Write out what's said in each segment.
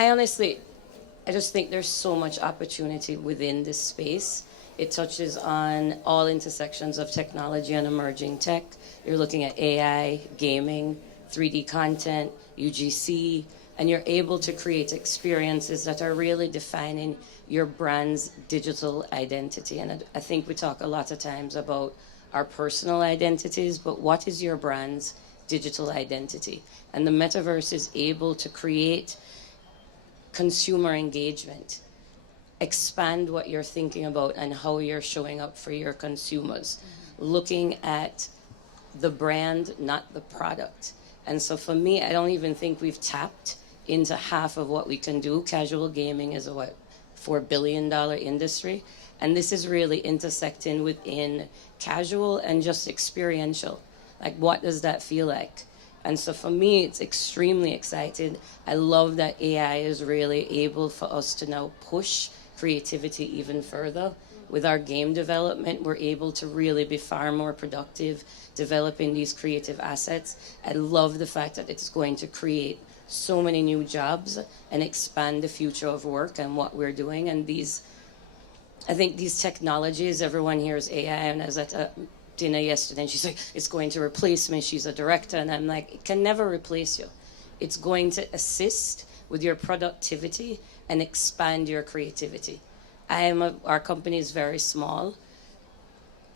I just think there's so much opportunity within this space. It touches on all intersections of technology and emerging tech. You're looking at AI, gaming, 3D content, UGC, and you're able to create experiences that are really defining your brand's digital identity. And I think we talk a lot of times about our personal identities, but what is your brand's digital identity? And the metaverse is able to create consumer engagement, expand what you're thinking about and how you're showing up for your consumers, looking at the brand, not the product. And so for me, I don't even think we've tapped into half of what we can do. Casual gaming is a what, $4 billion industry. And this is really intersecting within casual and just experiential. Like, what does that feel like? And so for me, it's extremely exciting. I love that AI is really able for us to now push creativity even further. With our game development, we're able to really be far more productive developing these creative assets. I love the fact that it's going to create so many new jobs and expand the future of work and what we're doing. And I think these technologies, everyone hears AI, and I was at a dinner yesterday, and she's like, it's going to replace me. She's a director, and I'm like, it can never replace you. It's going to assist with your productivity and expand your creativity. Our company is very small.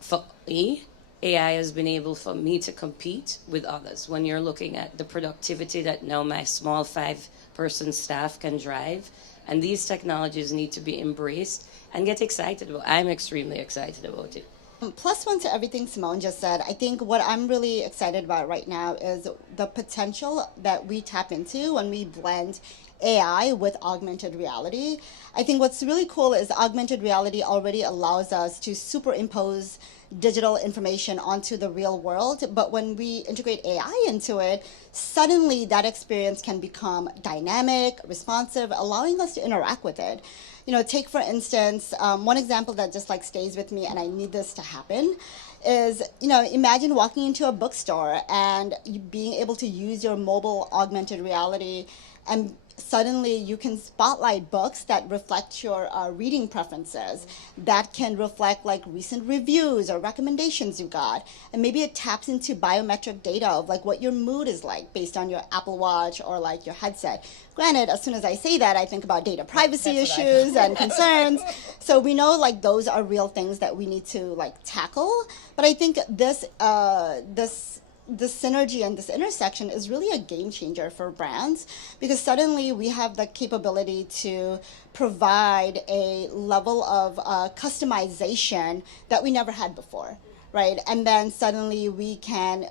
For me, AI has been able for me to compete with others. When you're looking at the productivity that now my small 5-person staff can drive, and these technologies need to be embraced and get excited about. I'm extremely excited about it. Plus one to everything Simone just said, I think what I'm really excited about right now is the potential that we tap into when we blend AI with augmented reality. I think what's really cool is augmented reality already allows us to superimpose digital information onto the real world, but when we integrate AI into it, suddenly that experience can become dynamic, responsive, allowing us to interact with it. Take for instance, one example that just like stays with me, and I need this to happen, is, imagine walking into a bookstore and you being able to use your mobile augmented reality, and suddenly you can spotlight books that reflect your reading preferences, that can reflect like recent reviews or recommendations you got, and maybe it taps into biometric data of like what your mood is like based on your Apple Watch or like your headset. Granted, as soon as I say that, I think about data privacy issues and concerns. So we know like those are real things that we need to like tackle. But I think this synergy and this intersection is really a game changer for brands, because suddenly we have the capability to provide a level of customization that we never had before, right? And then suddenly we can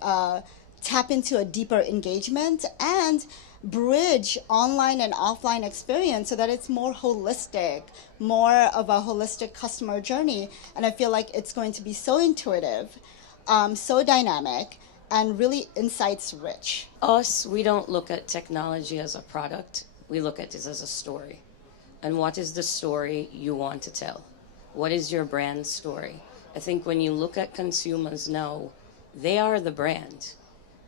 tap into a deeper engagement and bridge online and offline experience so that it's more holistic, more of a holistic customer journey. And I feel like it's going to be so intuitive, so dynamic, and really insights rich. We don't look at technology as a product. We look at this as a story. And what is the story you want to tell? What is your brand story? I think when you look at consumers now, they are the brand.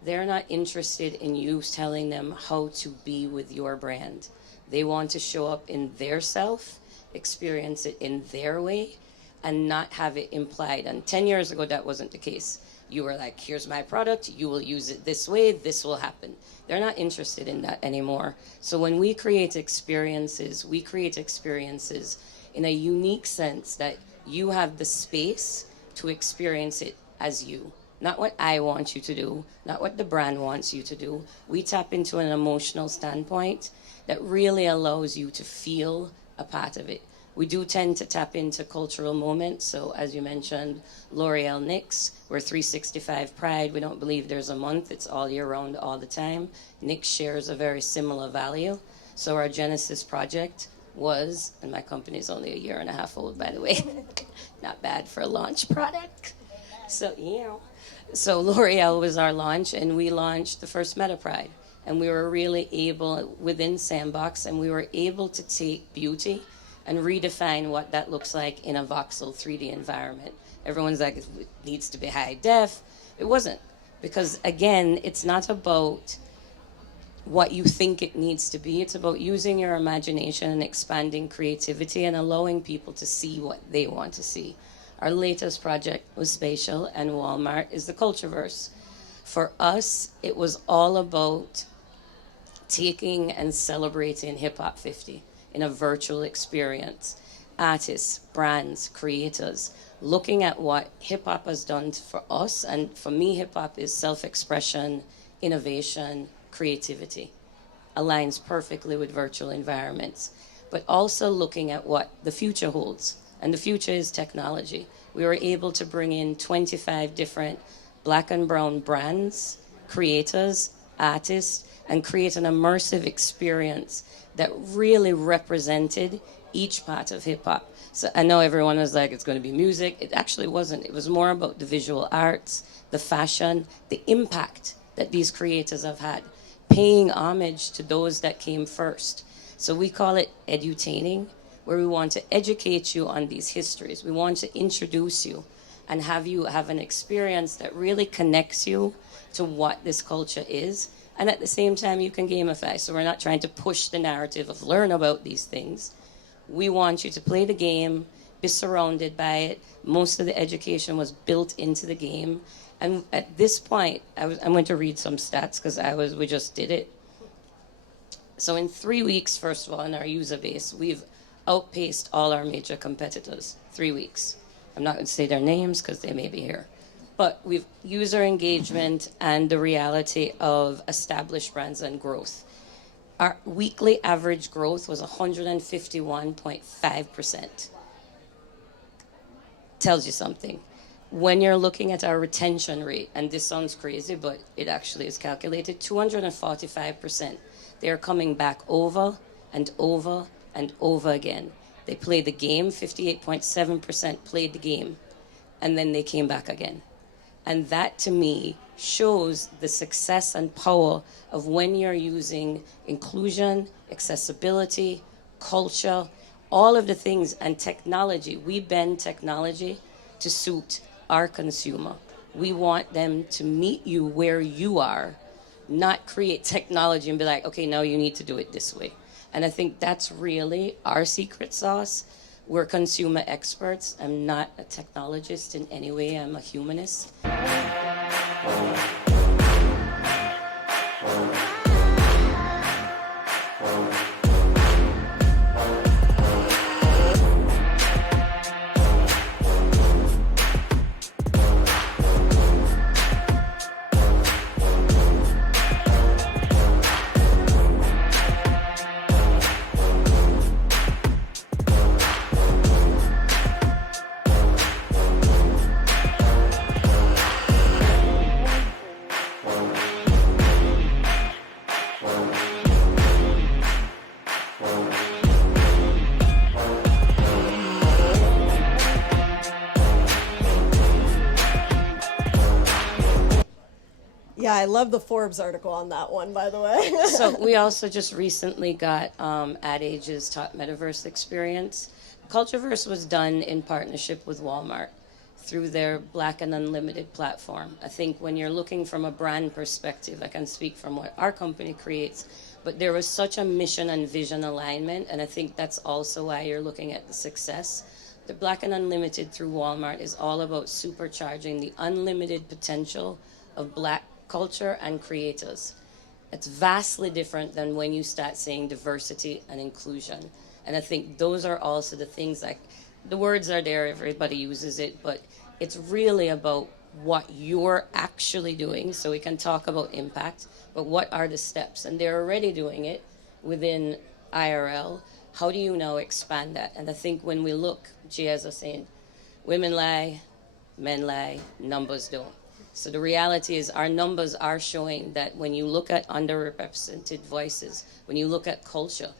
They're not interested in you telling them how to be with your brand. They want to show up in their self, experience it in their way, and not have it implied. And 10 years ago, that wasn't the case. You were like, here's my product, you will use it this way, this will happen. They're not interested in that anymore. So when we create experiences in a unique sense that you have the space to experience it as you. Not what I want you to do, not what the brand wants you to do. We tap into an emotional standpoint that really allows you to feel a part of it. We do tend to tap into cultural moments. So as you mentioned, L'Oreal Knix, we're 365 Pride. We don't believe there's a month. It's all year round, all the time. Knix shares a very similar value. So our Genesis project was, and my company is only a year and a half old, by the way. Not bad for a launch product. So, So L'Oreal was our launch, and we launched the first Meta Pride. And we were really able, within Sandbox, and we were able to take beauty and redefine what that looks like in a voxel 3D environment. Everyone's like, it needs to be high def. It wasn't. Because again, it's not about what you think it needs to be. It's about using your imagination and expanding creativity and allowing people to see what they want to see. Our latest project with Spatial and Walmart is the Cultureverse. For us, it was all about taking and celebrating Hip Hop 50 in a virtual experience. Artists, brands, creators, looking at what hip hop has done for us. And for me, hip hop is self expression, innovation, creativity. Aligns perfectly with virtual environments. But also looking at what the future holds. And the future is technology. We were able to bring in 25 different black and brown brands, creators, artists, and create an immersive experience that really represented each part of hip hop. So I know everyone was like, it's going to be music. It actually wasn't. It was more about the visual arts, the fashion, the impact that these creators have had, paying homage to those that came first. So we call it edutaining, where we want to educate you on these histories. We want to introduce you and have you have an experience that really connects you to what this culture is. And at the same time, you can gamify. So we're not trying to push the narrative of learn about these things. We want you to play the game, be surrounded by it. Most of the education was built into the game. And at this point, I'm going to read some stats because we just did it. So in 3 weeks, first of all, in our user base, we've outpaced all our major competitors. 3 weeks. I'm not going to say their names because they may be here. But we've user engagement and the reality of established brands and growth. Our weekly average growth was 151.5%. Tells you something. When you're looking at our retention rate, and this sounds crazy, but it actually is calculated, 245%. They're coming back over and over and over again. They play the game, 58.7% played the game, and then they came back again. And that, to me, shows the success and power of when you're using inclusion, accessibility, culture, all of the things, and technology. We bend technology to suit our consumer. We want them to meet you where you are, not create technology and be like, okay, now you need to do it this way. And I think that's really our secret sauce. We're consumer experts. I'm not a technologist in any way. I'm a humanist. Yeah, I love the Forbes article on that one, by the way. So we also just recently got Ad Age's top Metaverse experience. Cultureverse was done in partnership with Walmart through their Black and Unlimited platform. I think when you're looking from a brand perspective, I can speak from what our company creates, but there was such a mission and vision alignment, and I think that's also why you're looking at the success. The Black and Unlimited through Walmart is all about supercharging the unlimited potential of Black culture and creators. It's vastly different than when you start saying diversity and inclusion. And I think those are also the things, like the words are there, everybody uses it, but it's really about what you're actually doing. So we can talk about impact, but what are the steps? And they're already doing it within IRL. How do you now expand that? And I think when we look, Giaz was saying, women lie, men lie, numbers don't. So the reality is our numbers are showing that when you look at underrepresented voices, when you look at culture,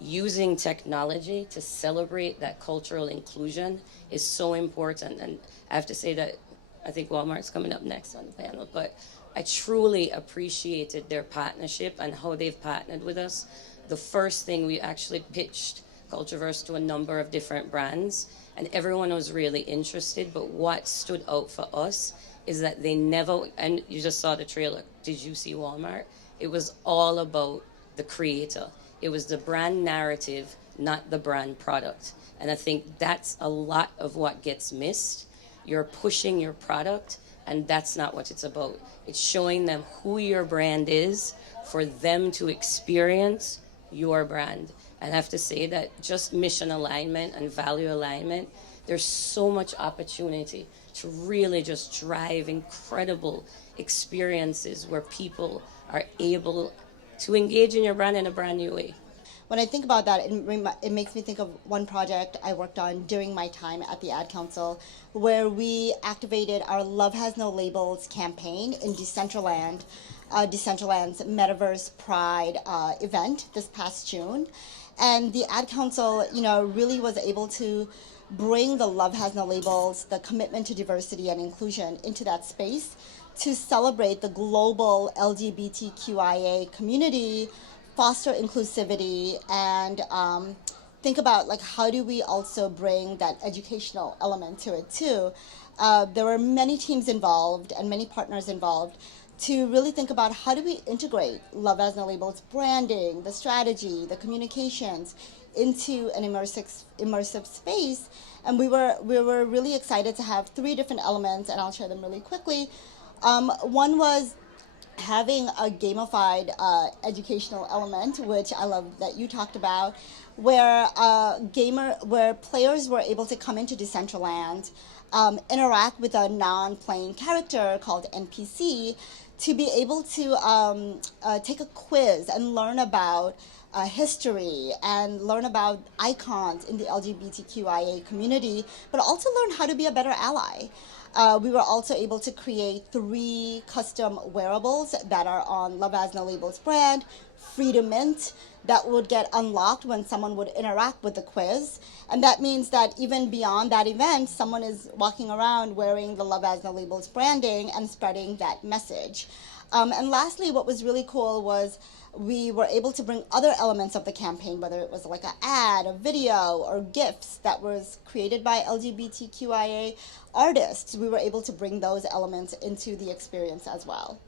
using technology to celebrate that cultural inclusion is so important. And I have to say that I think Walmart's coming up next on the panel, but I truly appreciated their partnership and how they've partnered with us. The first thing, we actually pitched Cultureverse to a number of different brands, and everyone was really interested, but what stood out for us is that they never, and you just saw the trailer, did you see Walmart? It was all about the creator. It was the brand narrative, not the brand product. And I think that's a lot of what gets missed. You're pushing your product, and that's not what it's about. It's showing them who your brand is for them to experience your brand. And I have to say that just mission alignment and value alignment, there's so much opportunity to really just drive incredible experiences where people are able to engage in your brand in a brand new way. When I think about that, it makes me think of one project I worked on during my time at the Ad Council, where we activated our Love Has No Labels campaign in Decentraland's Metaverse Pride event this past June. And the Ad Council, really was able to bring the Love Has No Labels, the commitment to diversity and inclusion into that space to celebrate the global LGBTQIA community, foster inclusivity, and think about like how do we also bring that educational element to it too. There were many teams involved and many partners involved to really think about how do we integrate Love Has No Labels branding, the strategy, the communications into an immersive space. And we were really excited to have three different elements, and I'll share them really quickly. One was having a gamified educational element, which I love that you talked about, where where players were able to come into Decentraland, interact with a non-playing character called NPC, to be able to take a quiz and learn about history and learn about icons in the LGBTQIA community, but also learn how to be a better ally. We were also able to create 3 custom wearables that are on Love Has No Labels brand, free to mint, that would get unlocked when someone would interact with the quiz. And that means that even beyond that event, someone is walking around wearing the Love Has No Labels branding and spreading that message. And lastly, what was really cool was we were able to bring other elements of the campaign, whether it was like an ad, a video, or gifts that was created by LGBTQIA artists. We were able to bring those elements into the experience as well.